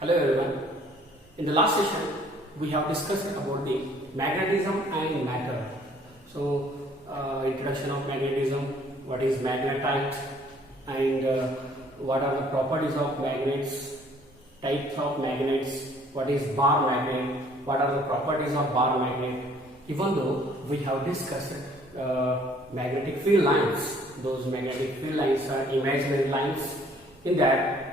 Hello everyone. In the last session, we have discussed about the magnetism and matter. So, introduction of magnetism, what is magnetite, and what are the properties of magnets, types of magnets, what is bar magnet, what are the properties of bar magnet. Even though we have discussed magnetic field lines, those magnetic field lines are imaginary lines. In that,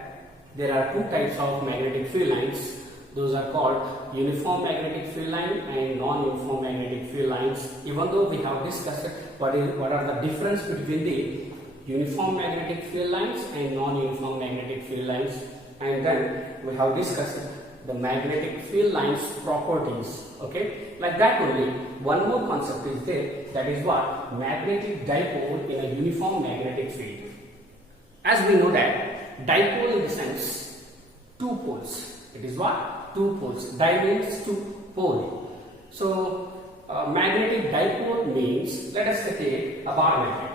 there are two types of magnetic field lines. Those are called uniform magnetic field line and non-uniform magnetic field lines. Even though we have discussed what are the difference between the uniform magnetic field lines and non-uniform magnetic field lines, and then we have discussed the magnetic field lines properties. Okay, like that only. One more concept is there, that is what magnetic dipole in a uniform magnetic field. As we know that dipole in the sense two poles. It is what? Two poles. Di means two pole. So magnetic dipole means, let us take a bar magnet.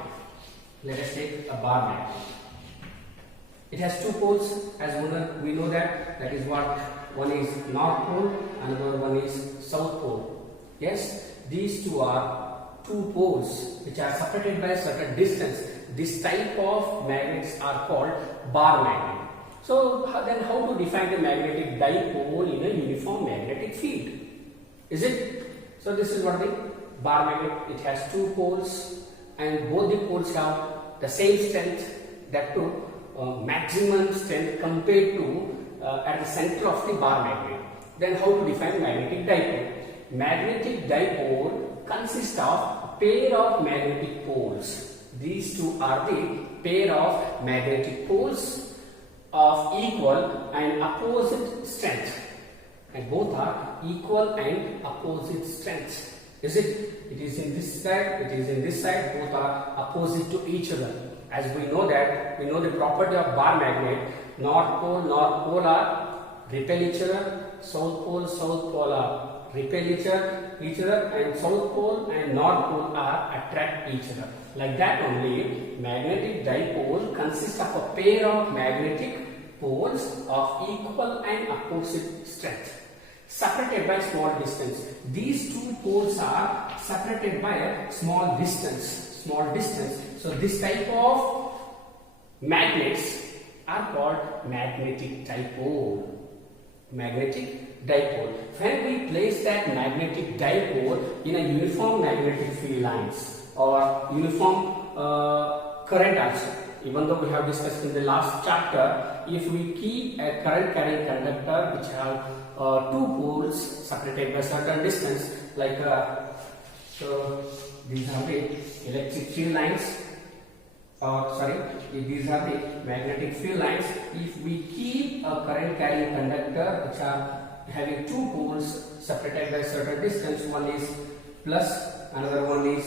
Let us take a bar magnet. It has two poles, as we know that is what, one is north pole, another one is south pole. Yes, these two are two poles which are separated by a certain distance. This type of magnets are called bar magnet. So then how to define the magnetic dipole in a uniform magnetic field? Is it? So this is what the bar magnet, it has two poles and both the poles have the same strength, that too maximum strength compared to at the center of the bar magnet. Then how to define magnetic dipole? Magnetic dipole consists of a pair of magnetic poles. These two are the pair of magnetic poles of equal and opposite strength, and both are equal and opposite strengths. Is it? It is in this side, it is in this side, both are opposite to each other. As we know that, we know the property of bar magnet, north pole are repel each other, south pole are repel each other, and south pole and north pole are attract each other. Like that only, magnetic dipole consists of a pair of magnetic poles of equal and opposite strength, separated by small distance. These two poles are separated by a small distance. So this type of magnets are called magnetic dipole. Magnetic dipole. When we place that magnetic dipole in a uniform magnetic field lines or uniform current also, even though we have discussed in the last chapter, if we keep a current carrying conductor which have two poles separated by certain distance, like so these are the electric field lines, these are the magnetic field lines. If we keep a current carrying conductor which are having two poles separated by a certain distance, one is plus, another one is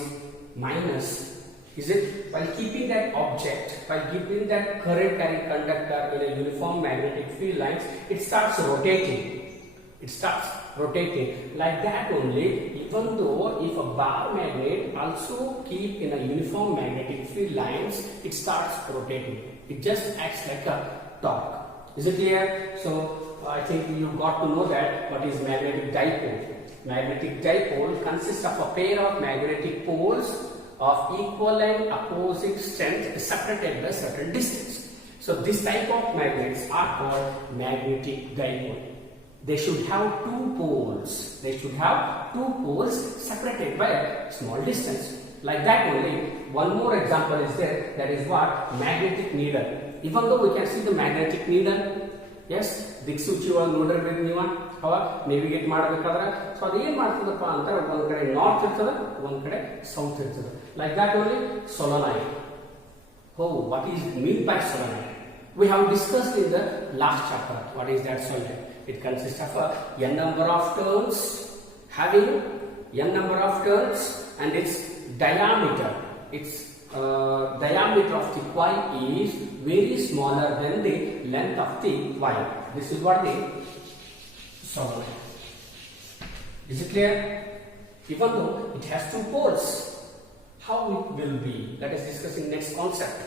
minus. Is it? While keeping that object, while keeping that current carrying conductor in a uniform magnetic field lines, it starts rotating. Like that only. Even though if a bar magnet also keep in a uniform magnetic field lines, it starts rotating. It just acts like a torque. Is it clear? So I think you got to know that what is magnetic dipole. Magnetic dipole consists of a pair of magnetic poles of equal and opposite strength separated by certain distance. So this type of magnets are called magnetic dipole. They should have two poles. Separated by a small distance. Like that only. One more example is there. That is what? Magnetic needle. Even though we can see the magnetic needle, yes, ದಿಕ್ಸೂಚಿಯೊಳಗೆ ನೋಡಿರ್ಬೇಕು ನೀವು ಅವಾಗ navigate ಮಾಡಬೇಕಾದ್ರೆ. So ಅದು ಏನು ಮಾಡ್ತದಪ್ಪ ಅಂತ ಒಂದು ಕಡೆ north ಇರ್ತದೆ, ಒಂದು ಕಡೆ ಸೌತ್ ಇರ್ತದೆ. Like that only solenoid. What is mean by solenoid? We have discussed in the last chapter. What is that solenoid? It consists of a n number of turns, having n number of turns, and its diameter. Its diameter of the coil is very smaller than the length of the coil. This is what the solenoid. Is it clear? Even though it has two poles, how it will be? Let us discuss in next concept.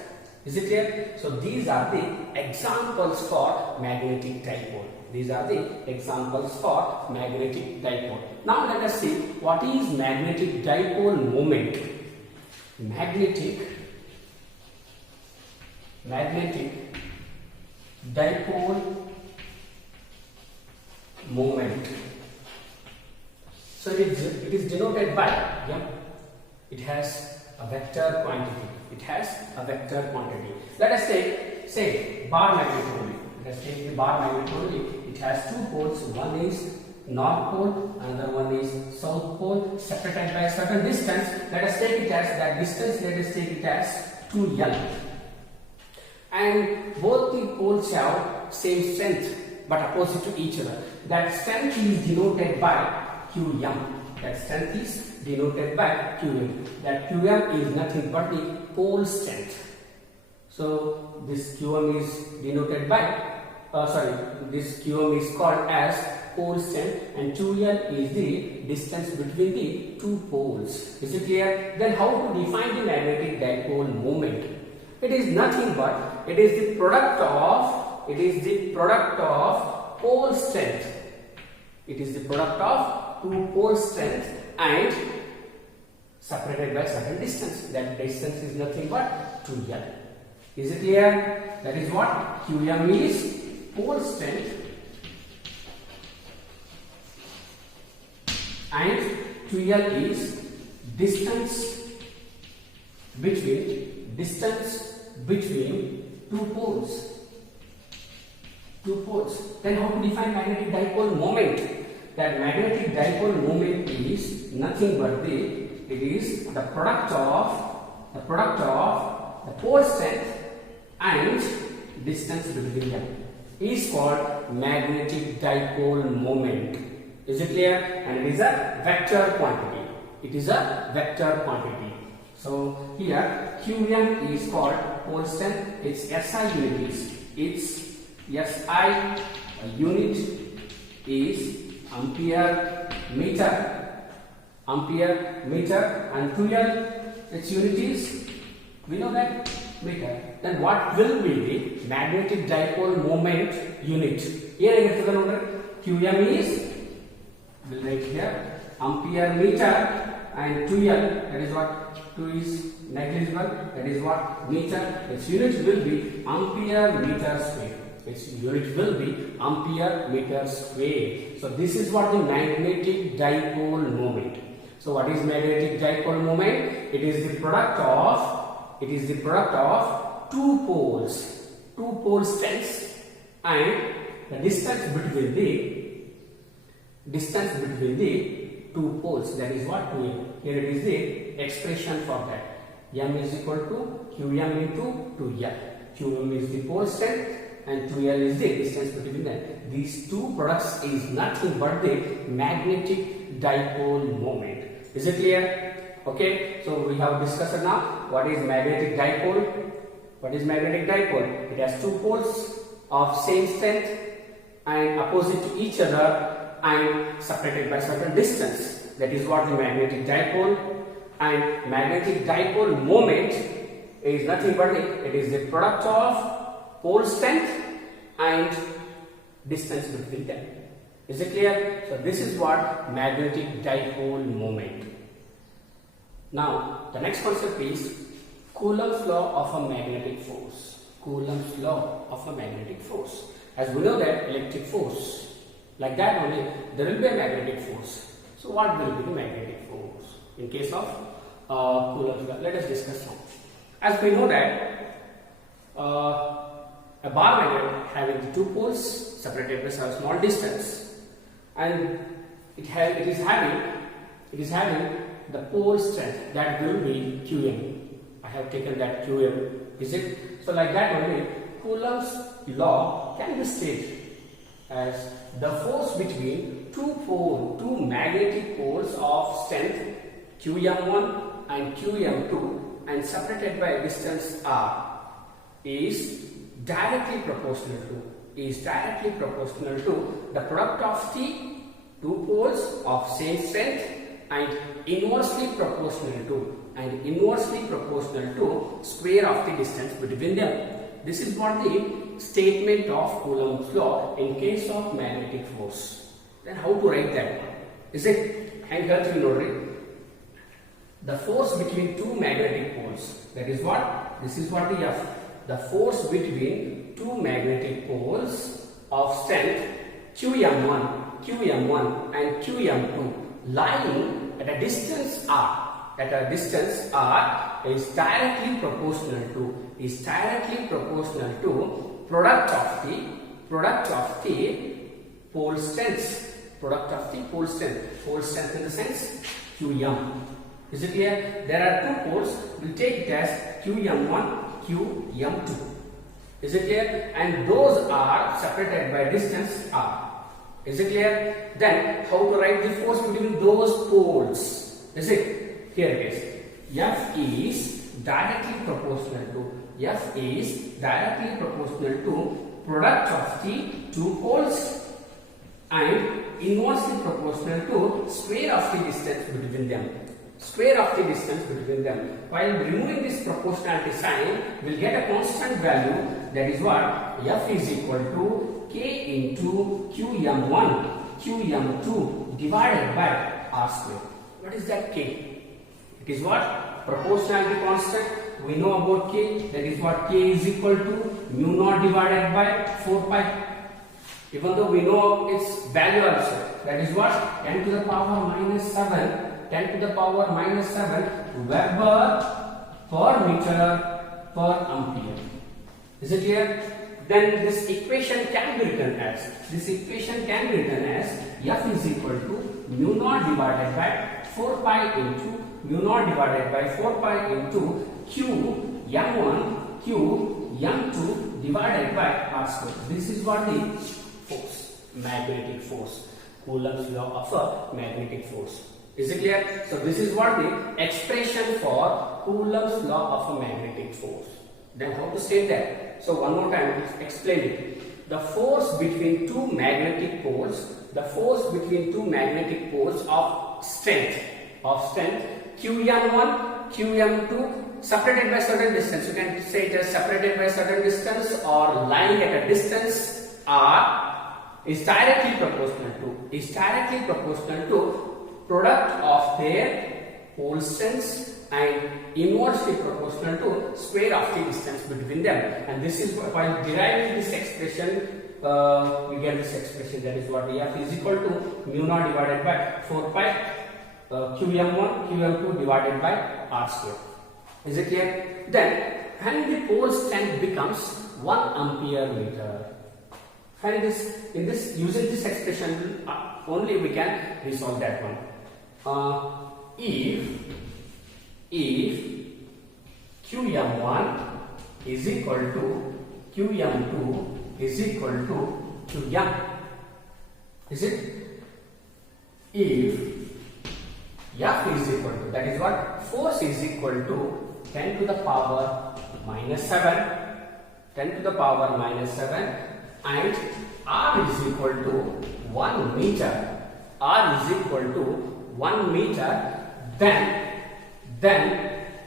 Is it clear? So these are the examples for magnetic dipole. These are the examples for magnetic dipole. Now let us see what is magnetic dipole moment. Magnetic dipole moment. So it is denoted by it has a vector quantity. It has a vector quantity. Let us take, say, bar magnet only. Let us take the bar magnet only. It has two poles. One is north pole, another one is south pole, separated by a certain distance. Let us take it as that distance. Let us take it as 2L. And both the poles have same strength but opposite to each other. That strength is denoted by Qm. That strength is denoted by Qm. That Qm is nothing but the pole strength. So this Qm is denoted by this Qm is called as pole strength, and 2L is the distance between the two poles. Is it clear? Then how to define the magnetic dipole moment? It is nothing but it is the product of pole strength. It is the product of two pole strength and separated by certain distance. That distance is nothing but 2L. Is it clear? That is what Qm is pole strength and 2L is distance between two poles. Then how to define magnetic dipole moment? That magnetic dipole moment is nothing but it is the product of the pole strength and distance between them is called magnetic dipole moment. Is it clear? And it is a vector quantity. It is a vector quantity. So here Qm is called pole strength. Its SI unit is ampere meter, and 2L its unit is, we know that, meter. Then what will be the magnetic dipole moment unit? Here Qm is, we'll write here, ampere meter, and 2L, that is what, 2 is negligible, that is what, meter. Its unit will be ampere meter square. Its unit will be ampere meter square. So this is what the magnetic dipole moment. So what is magnetic dipole moment? It is the product of two pole strengths, and the distance between the two poles. That is what 2m. Here it is the expression for that. M is equal to Qm into 2L. Qm is the pole strength and 2L is the distance between them. These two products is nothing but the magnetic dipole moment. Is it clear? Okay, so we have discussed now what is magnetic dipole. What is magnetic dipole? It has two poles of same strength and opposite to each other and separated by certain distance. That is what the magnetic dipole. And magnetic dipole moment is nothing but it is the product of pole strength and distance between them. Is it clear? So this is what magnetic dipole moment. Now the next concept is Coulomb's law of a magnetic force. Coulomb's law of a magnetic force. As we know that electric force, like that only, there will be a magnetic force. So what will be the magnetic force in case of Coulomb's law? Let us discuss now. As we know that a bar magnet having the two poles separated by a small distance, and it is having the pole strength, that will be Qm. I have taken that Qm. Is it? So like that only, Coulomb's law can be stated as the force between two magnetic poles of strength Qm1 and Qm2 and separated by a distance r is directly proportional to the product of the two poles of same strength and inversely proportional to square of the distance between them. This is what the statement of Coulomb's law in case of magnetic force. Then how to write that one? Is it? And here you know, the force between two magnetic poles. That is what? This is what the F. The force between two magnetic poles of strength QM1, QM1 and QM2 lying at a distance R. At a distance R is directly proportional to product of the pole strengths. Product of the pole strength. Pole strength in the sense QM. Is it clear? There are two poles. We take it as QM1, QM2. Is it clear? And those are separated by distance R. Is it clear? Then how to write the force between those poles? Is it? Here it is. F is directly proportional to product of the two poles and inversely proportional to square of the distance between them. While removing this proportionality sign, we will get a constant value, that is what? F is equal to K into QM1, QM2 divided by R square. What is that K? It is what? Proportionality constant. We know about K, that is what? K is equal to mu naught divided by 4 pi. Even though we know its value also, that is what? 10 to the power minus 7 Weber per meter per ampere. Is it clear? Then this equation can be written as F is equal to mu naught divided by 4 pi into Q M1 Q M2 divided by R square. This is what the force, magnetic force, Coulomb's law of a magnetic force. Is it clear? So this is what the expression for Coulomb's law of a magnetic force. Then how to state that? So one more time, explain it. The force between two magnetic poles, of strength QM1, QM2 separated by certain distance. You can say it as separated by certain distance or lying at a distance R is directly proportional to product of their pole strengths and inversely proportional to square of the distance between them. And this is while deriving this expression, we get this expression, that is what F is equal to mu naught divided by 4 pi QM1 QM2 divided by R square. Is it clear? Then when the pole strength becomes 1 ampere meter, and using this expression only we can resolve that one. If QM1 is equal to QM2 is equal to QM, is it? If F is equal to, that is what? Force is equal to 10 to the power minus 7 and R is equal to 1 meter. Then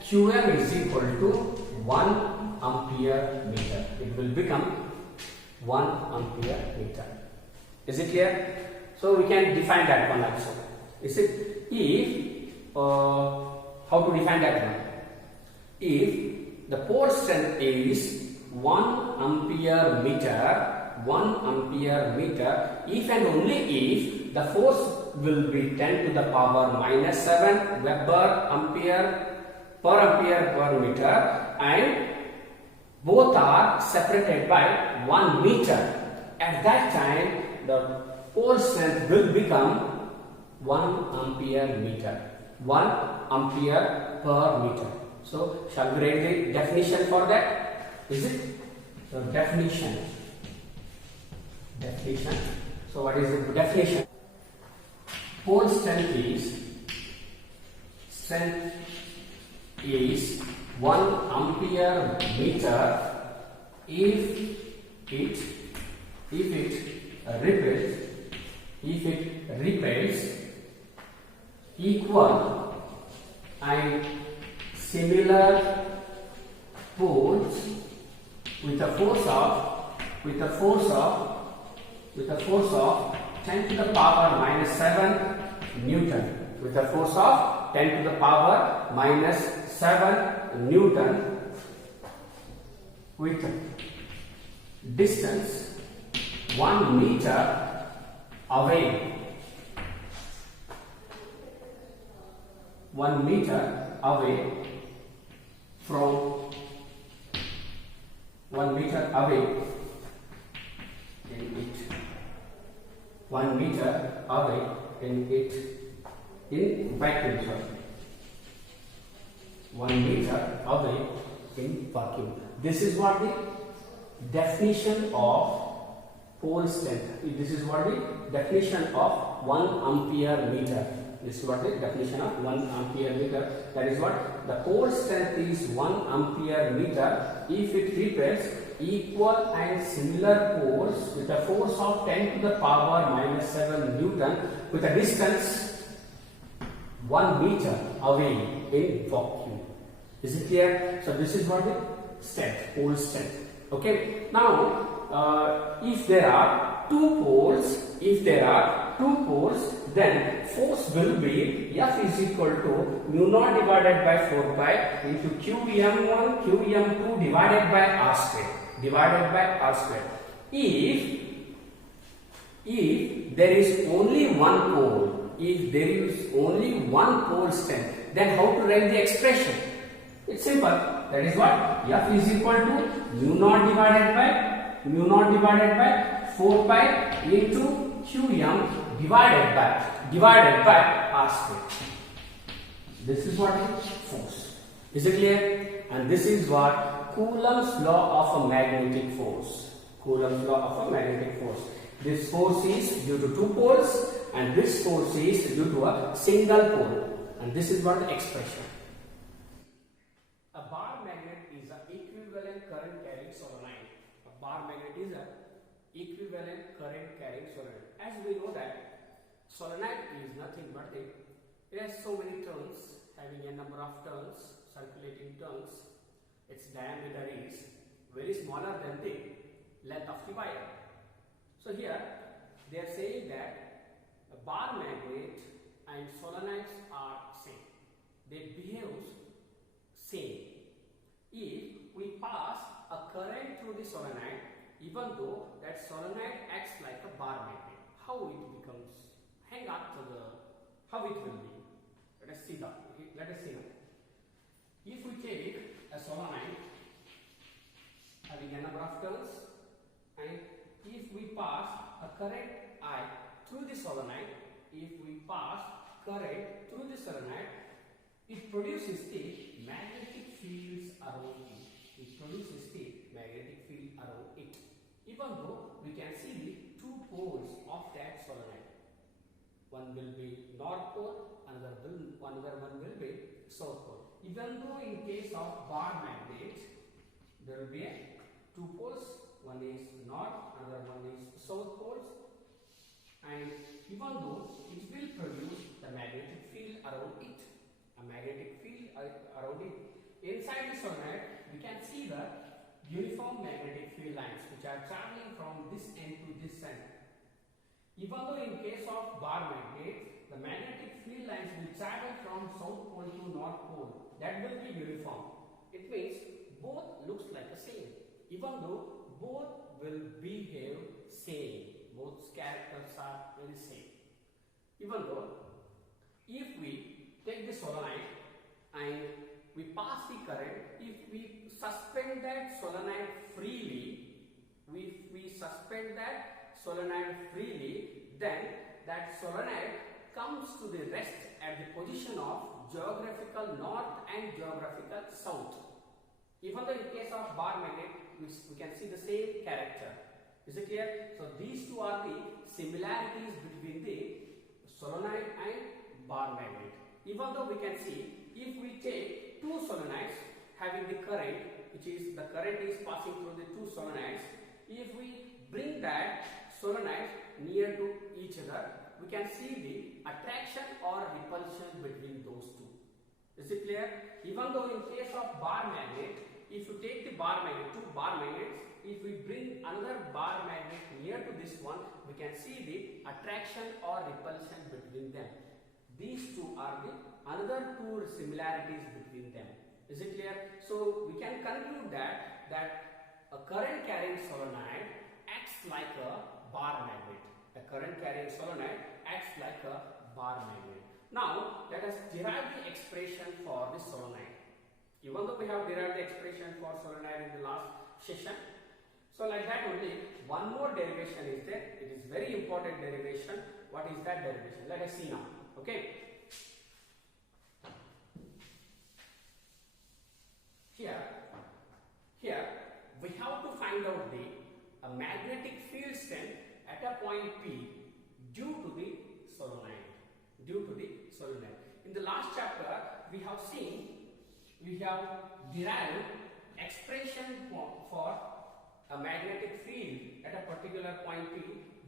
QM is equal to 1 ampere meter. It will become 1 ampere meter. Is it clear? So we can define that one also. Is it? If how to define that one? If the pole strength is 1 ampere meter, if and only if the force will be 10 to the power minus 7 Weber per meter and both are separated by 1 meter. At that time, the pole strength will become 1 ampere meter. 1 ampere per meter. So, shall we write the definition for that? Is it? So, definition. So, what is the definition? Pole strength is 1 ampere meter if it repels equal and similar poles with a force of 10 to the power minus 7 Newton. With a force of 10 to the power minus 7 Newton, with distance 1 meter away. 1 meter away from 1 meter away in it. 1 meter away in it in vacuum, sorry. 1 meter away in vacuum. This is what the definition of pole strength. This is what the definition of 1 ampere meter. This is what the definition of 1 ampere meter. That is what the pole strength is 1 ampere meter if it repels equal and similar poles with a force of 10 to the power minus 7 Newton with a distance 1 meter away in vacuum. Is it clear? So this is what the strength, pole strength. Okay. Now, if there are two poles, then force will be F is equal to mu naught divided by 4 pi into QM1 QM2 divided by R square. If there is only one pole, strength, then how to write the expression? It's simple. That is what F is equal to mu naught divided by 4 pi into QM divided by R square. This is what is force. Is it clear? And this is what Coulomb's law of a magnetic force. This force is due to two poles and this force is due to a single pole. And this is what the expression. A bar magnet is an equivalent current carrying solenoid. As we know that solenoid is nothing but it has so many turns, having a number of turns, circulating turns. Its diameter is very smaller than the length of the wire. So here they are saying that a bar magnet and solenoids are same. They behave same. If we pass a current through the solenoid, even though that solenoid acts like a bar magnet, how it becomes? Hang up to how it will be. Let us see now. If we take a solenoid having a number of turns, and if we pass a current I through the solenoid, it produces the magnetic fields around it. Even though we can see the two poles of that solenoid. One will be north pole, another one will be south pole. Even though in case of bar magnet, there will be two poles, one is north, another one is south poles, and even though it will produce the magnetic field around it, inside the solenoid we can see the uniform magnetic field lines which are traveling from this end to this end. Even though in case of bar magnet, the magnetic field lines will travel from south pole to north pole. That will be uniform. It means both looks like the same. Even though both will behave same. Both characters are very same. Even though if we take the solenoid and we pass the current, if we suspend that solenoid freely, then that solenoid comes to the rest at the position of geographical north and geographical south. Even though in case of bar magnet, we can see the same character. Is it clear? So these two are the similarities between the solenoid and bar magnet. Even though we can see, if we take two solenoids having the current, which is the current is passing through the two solenoids, if we bring that solenoid near to each other, we can see the attraction or repulsion between those two. Is it clear? Even though in case of bar magnet, if you take the bar magnet, two bar magnets, if we bring another bar magnet near to this one, we can see the attraction or repulsion between them. These two are the another two similarities between them. Is it clear? So we can conclude that a current carrying solenoid acts like a bar magnet. A current carrying solenoid acts like a bar magnet. Now let us derive the expression for the solenoid. Even though we have derived the expression for solenoid in the last session, so like that only one more derivation is there. It is very important derivation. What is that derivation? Let us see now. Okay. Here we have to find out the magnetic field strength at a point P due to the solenoid. In the last chapter, we have seen, we have derived expression for a magnetic field at a particular point P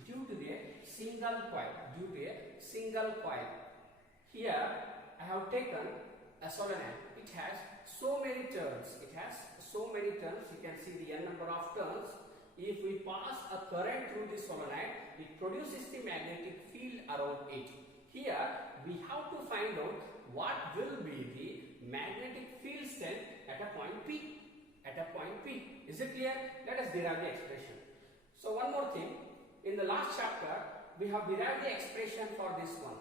due to a single coil. Here I have taken a solenoid. It has so many turns. You can see the n number of turns. If we pass a current through the solenoid, it produces the magnetic field around it. Here we have to find out what will be the magnetic field strength at a point P. Is it clear? Let us derive the expression. So one more thing, in the last chapter we have derived the expression for this one.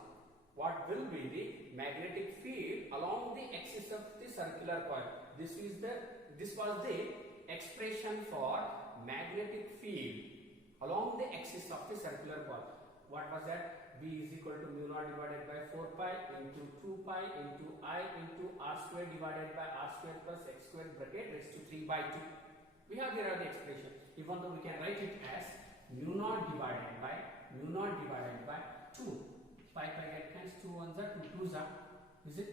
What will be the magnetic field along the axis of the circular coil? This was the expression for magnetic field along the axis of the circular coil. What was that? B is equal to mu naught divided by 4 pi into 2 pi into I into r square divided by r square plus x square bracket raised to 3 by 2. We have derived the expression. Even though we can write it as mu naught divided by 2. Pi get cancelled, 2 1s are 2 2s are. Is it?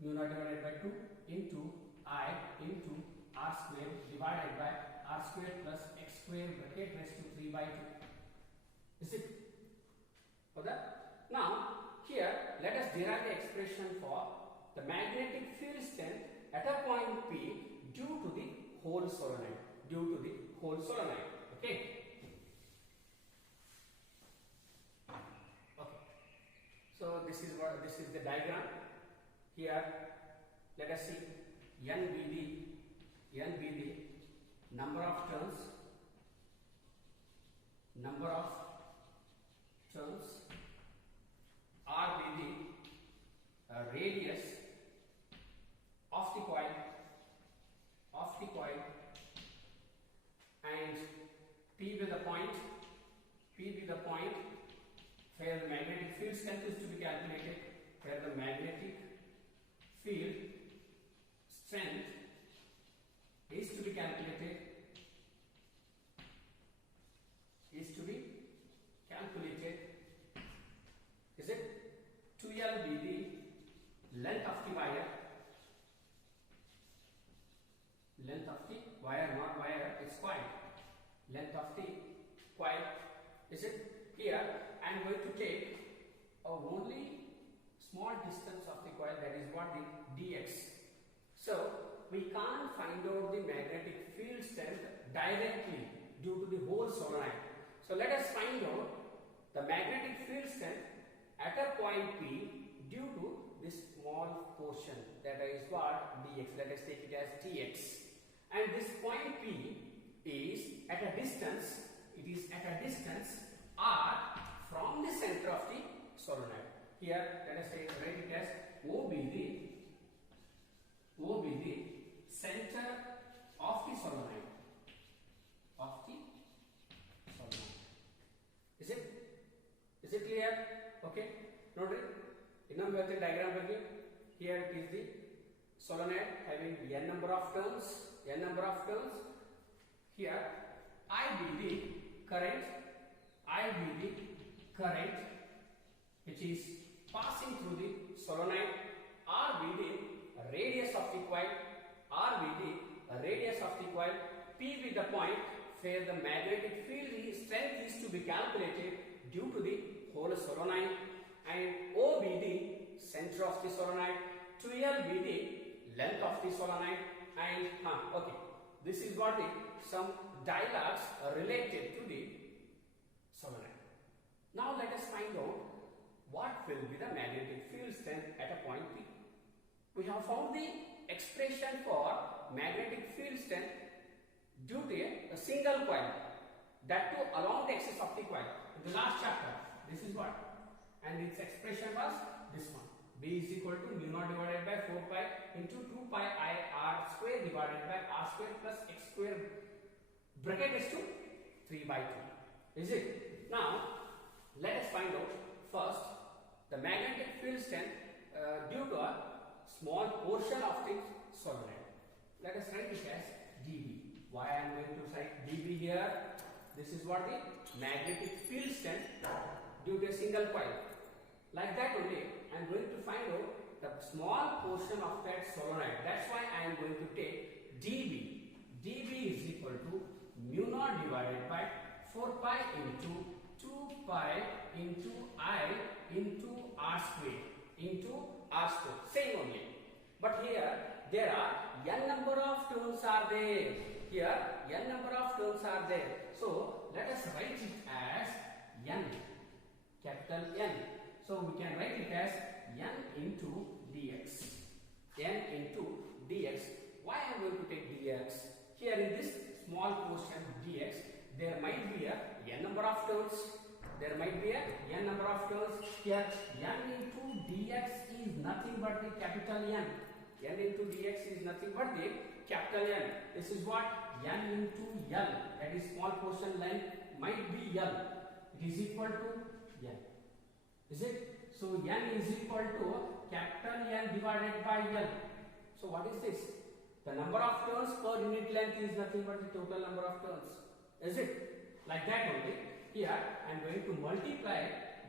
Mu naught divided by 2 into I into r square divided by r square plus x square bracket raised to 3 by 2. Is it? Okay? Now, here let us derive the expression for the magnetic field strength at a point P due to the whole solenoid. Okay? Okay. So this is the diagram. Here let us see N be the number of turns, R be the radius of the coil, and P be the point where the magnetic field strength is to be calculated, where the magnetic field strength is to be calculated. Is it? 2L be the length of the wire, not wire, it's coil. Length of the coil. Is it? Here I am going to take only small distance of the coil, that is what the dx. So we can't find out the magnetic field strength directly due to the whole solenoid. So let us find out the magnetic field strength at a point P due to this small portion, that is what dx. Let us take it as dx. And this point P is at a distance, r from the center of the solenoid. Here let us write it as O be the center of the solenoid. Is it clear? Okay. Note it. Diagram here it is the solenoid having n number of turns. Here I be the current which is passing through the solenoid. R be the radius of the coil. P be the point where the magnetic field strength is to be calculated due to the whole solenoid, and O be the center of the solenoid. 2L be the length of the solenoid, and okay, this is what some dialogues related to the solenoid. Now let us find out what will be the magnetic field strength at a point P. We have found the expression for magnetic field strength due to a single coil, that too along the axis of the coil. In the last chapter, this is what, and its expression was this one. B is equal to mu naught divided by 4 pi into 2 pi I r square divided by r square plus x square, bracket is to 3 by 2. Is it? Now let us find out first the magnetic field strength due to a small portion of the solenoid. Let us write it as dB. Why I am going to write dB here? This is what the magnetic field strength due to a single coil. Like that only, I am going to find out the small portion of that solenoid. That's why I am going to take dB. dB is equal to mu naught divided by 4 pi into 2 pi into I into r square into r square. Same only. But here there are n number of terms are there. Here n number of terms are there. So let us write it as n, capital N. So we can write it as n into dx. N into dx. Why I am going to take dx? Here in this small portion dx, there might be a n number of terms. There might be a n number of terms. Here n into dx is nothing but the capital N. N into dx is nothing but the capital N. This is what n into L. That is small portion length might be L. It is equal to N. Is it? So n is equal to capital N divided by L. So what is this? The number of turns per unit length is nothing but the total number of turns. Is it? Like that only. Here I am going to multiply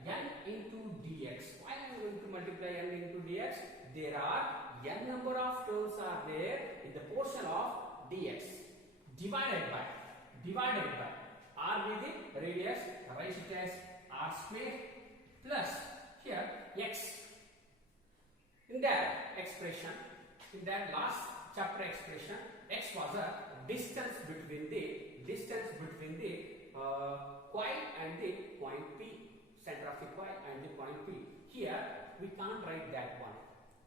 n into dx. Why I am going to multiply n into dx? There are n number of terms are there in the portion of dx. Divided by r with the radius, write it as r square plus here x. In that expression, in that last chapter expression, x was a distance between the coil and the point P, center of the coil and the point P. Here we can't write that one.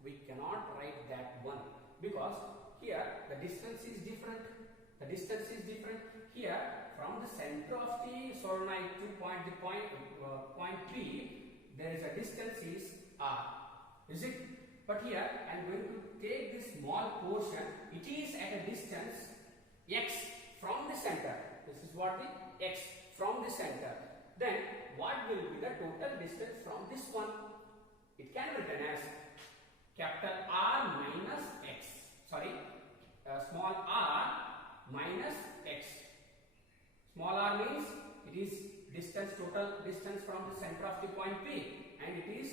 We cannot write that one because here the distance is different. The distance is different. Here from the center of the solenoid to point P, there is a distance is r. Is it? But here I am going to take this small portion. It is at a distance x from the center. This is what the x from the center. Then what will be the total distance from this one? It can be written as capital R minus x. Sorry, small r minus x. Small r means it is distance, total distance from the center of the point P, and it is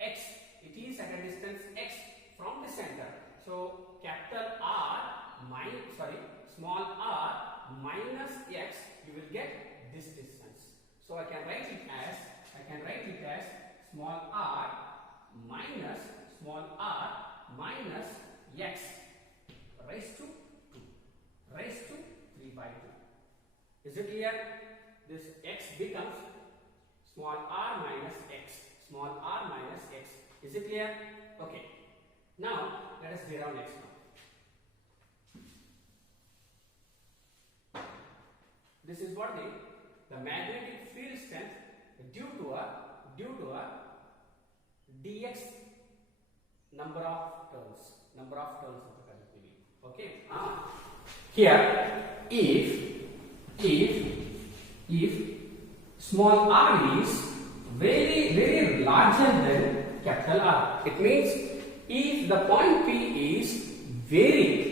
x. It is at a distance x from the center. So capital R small r minus x, you will get this distance. So I can write it as small r minus x raised to 3 by 2. Is it clear? This x becomes small r minus x. Is it clear? Okay. Now let us derive next one. This is what the magnetic field strength due to a dx number of turns of the conductivity. Okay. Here if small r is very larger than capital R, it means if the point P is very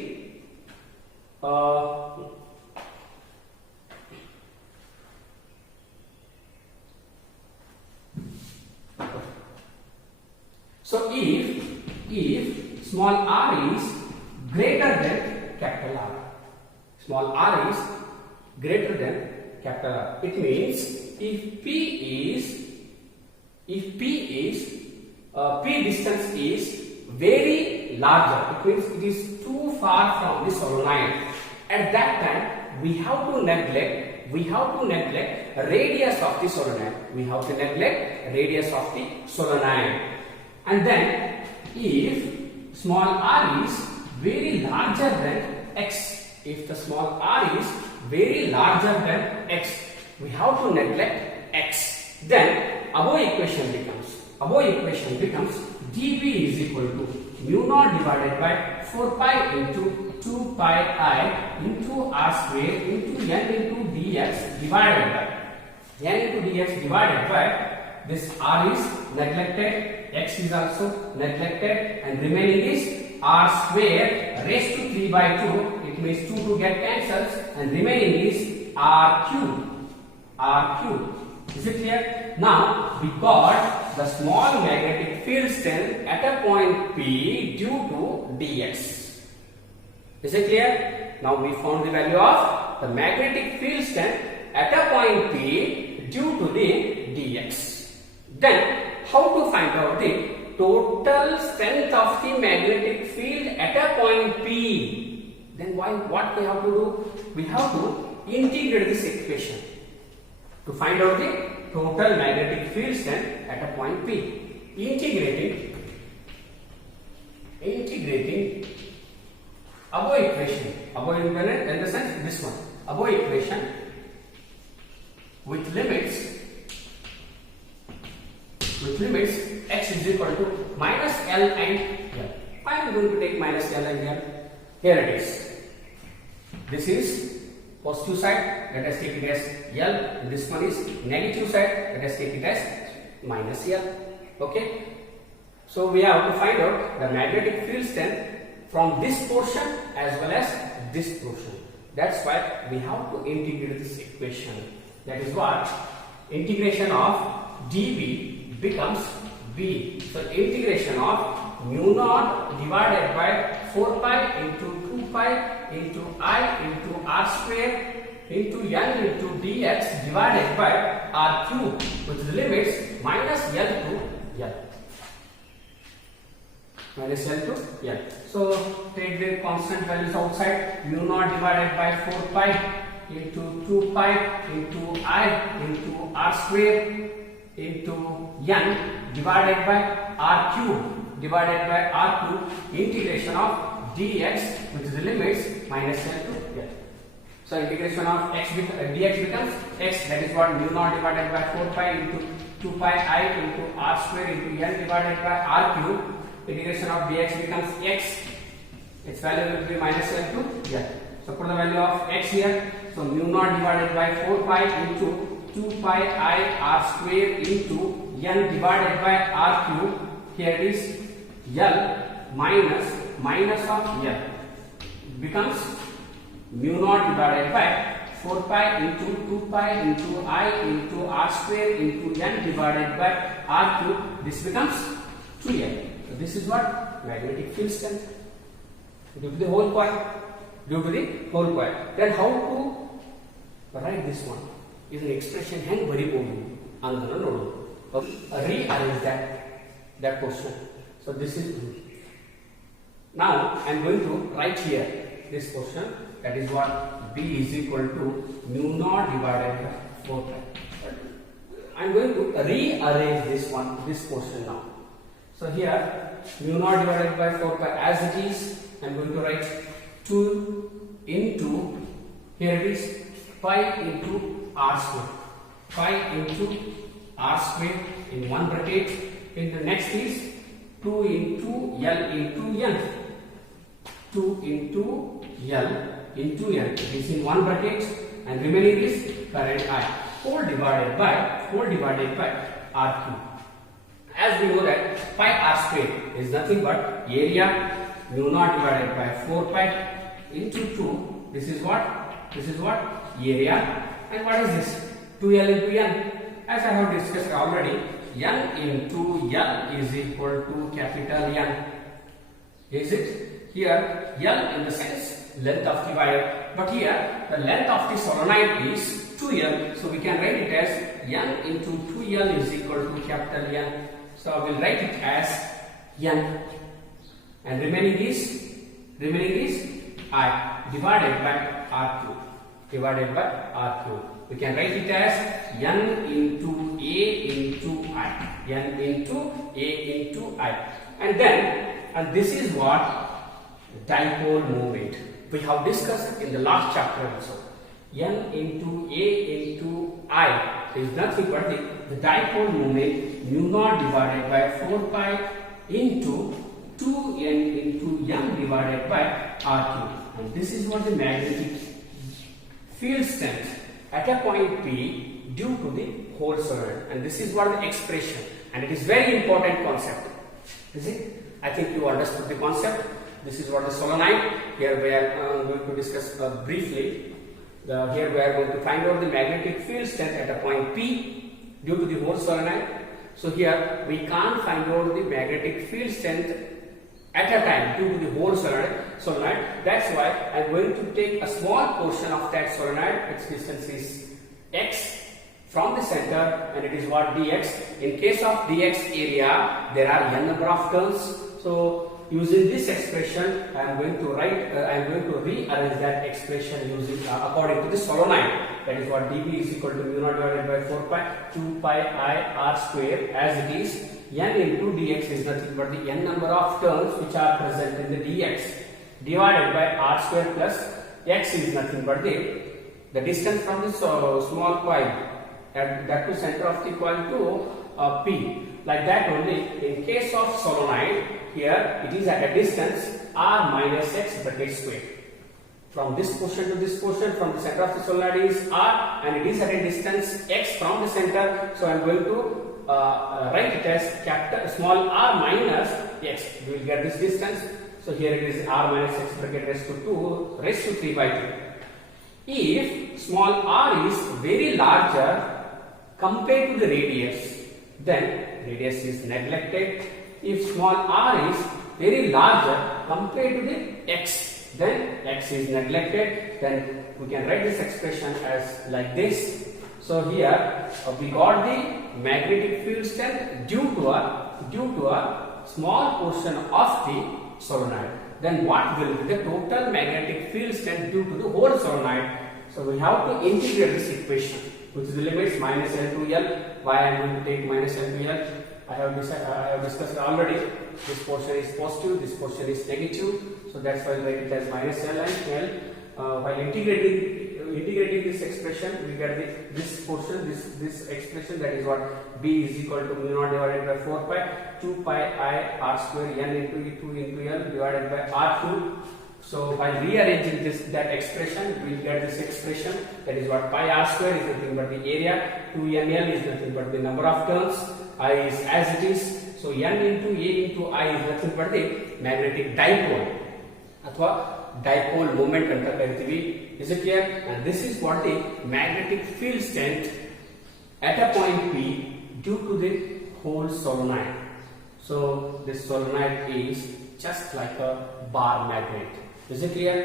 so if small r is greater than capital R, it means if P distance is very very larger, it means it is too far from the solenoid. At that time, we have to neglect radius of the solenoid. We have to neglect radius of the solenoid. And then, if small r is very larger than x, if the small r is very larger than x, we have to neglect x. Then above equation becomes dB is equal to mu naught divided by 4 pi into 2 pi I into r square into n into dx divided by this r is neglected, x is also neglected, and remaining is r square raised to 3 by 2. It means 2 get cancels, and remaining is r cube. Is it clear? Now we got the small magnetic field strength at a point P due to dx. Is it clear? Now we found the value of the magnetic field strength at a point P due to the dx. Then how to find out the total strength of the magnetic field at a point P? Then what we have to do? We have to integrate this equation to find out the total magnetic field strength at a point P. Integrating above equation in the sense this one, above equation with limits x is equal to minus L and L. Why am I going to take minus L and L? Here it is. This is positive side, let us take it as L, and this one is negative side, let us take it as minus L. Okay, so we have to find out the magnetic field strength from this portion as well as this portion. That's why we have to integrate this equation. That is what integration of dB becomes B. So integration of mu naught divided by 4 pi into 2 pi into I into r square into n into dx divided by r cube, with the limits minus L to L. Minus L to L. So take the constant values outside. Mu naught divided by 4 pi into 2 pi into I into r square into n divided by r cube integration of dx, which is the limits minus L to L. So integration of dx becomes x, that is what mu naught divided by 4 pi into 2 pi I into r square into n divided by r cube. Integration of dx becomes x, its value will be minus L to L. So put the value of x here. So mu naught divided by 4 pi into 2 pi I r square into n divided by r cube. Here it is L minus of L becomes mu naught divided by 4 pi into 2 pi into I into r square into n divided by r cube. This becomes 2L. So this is what magnetic field strength due to the whole coil. Then how to write this one? Is an expression ಹೆಂಗೆ ಬರಿಬಹುದು ಅಂತ ನೋಡೋಣ. Rearrange that portion. So this is now I am going to write here this portion, that is what B is equal to mu naught divided by 4 pi. I am going to rearrange this portion now. So here mu naught divided by 4 pi as it is. I am going to write 2 into, here it is pi into r square. Pi into r square in one bracket. In the next is 2 into L into N. 2 into L into N. It is in one bracket, and remaining is current I. Whole divided by r cube. As we know that pi r square is nothing but area mu naught divided by 4 pi into 2. This is what area. And what is this? 2L into N. As I have discussed already, N into L is equal to capital N. Is it? Here L in the sense length of the wire, but here the length of the solenoid is 2L, so we can write it as N into 2L is equal to capital N. So I will write it as N, and remaining is I divided by R cube. Divided by R cube. We can write it as N into A into I. N into A into I. And this is what dipole moment. We have discussed in the last chapter also. N into A into I is nothing but the dipole moment mu naught divided by 4 pi into 2n into m divided by R cube. And this is what the magnetic field strength at a point P due to the whole solenoid. And this is what the expression. And it is very important concept. Is it? I think you understood the concept. This is what the solenoid. Here we are going to discuss briefly. Here we are going to find out the magnetic field strength at a point P due to the whole solenoid. So here we can't find out the magnetic field strength at a time due to the whole solenoid. That's why I am going to take a small portion of that solenoid. Its distance is x from the center, and it is what dx. In case of dx area, there are n number of turns. So using this expression, I am going to rearrange that expression using according to the solenoid. That is what dB is equal to mu naught divided by 4 pi 2 pi I r square, as it is. N into dx is nothing but the n number of terms which are present in the dx divided by r square plus x is nothing but the distance from the small coil at that to center of the coil to P. Like that only, in case of solenoid, here it is at a distance r minus x bracket square. From this portion to this portion, from the center of the solenoid is r, and it is at a distance x from the center. So I am going to write it as capital small r minus x. You will get this distance. So here it is r minus x bracket raised to 2 raised to 3 by 2. If small r is very larger compared to the radius, then radius is neglected. If small r is very larger compared to the x, then x is neglected. Then we can write this expression as like this. So here we got the magnetic field strength due to a small portion of the solenoid. Then what will be the total magnetic field strength due to the whole solenoid? So we have to integrate this equation, which is the limits minus L to L. Why I am going to take minus L to L? I have discussed already. This portion is positive, this portion is negative. So that's why I write it as minus L and L. While integrating this expression, we get this portion, this expression, that is what B is equal to mu naught divided by 4 pi 2 pi I r square n into E2 into L divided by R cube. So by rearranging that expression, we will get this expression, that is what pi r square is nothing but the area, 2nl is nothing but the number of turns, I is as it is. So n into A into I is nothing but the magnetic dipole ಅಥವಾ dipole moment ಅಂತ ಕರಿತೀವಿ. Is it clear? And this is what the magnetic field strength at a point P due to the whole solenoid. So this solenoid is just like a bar magnet. Is it clear?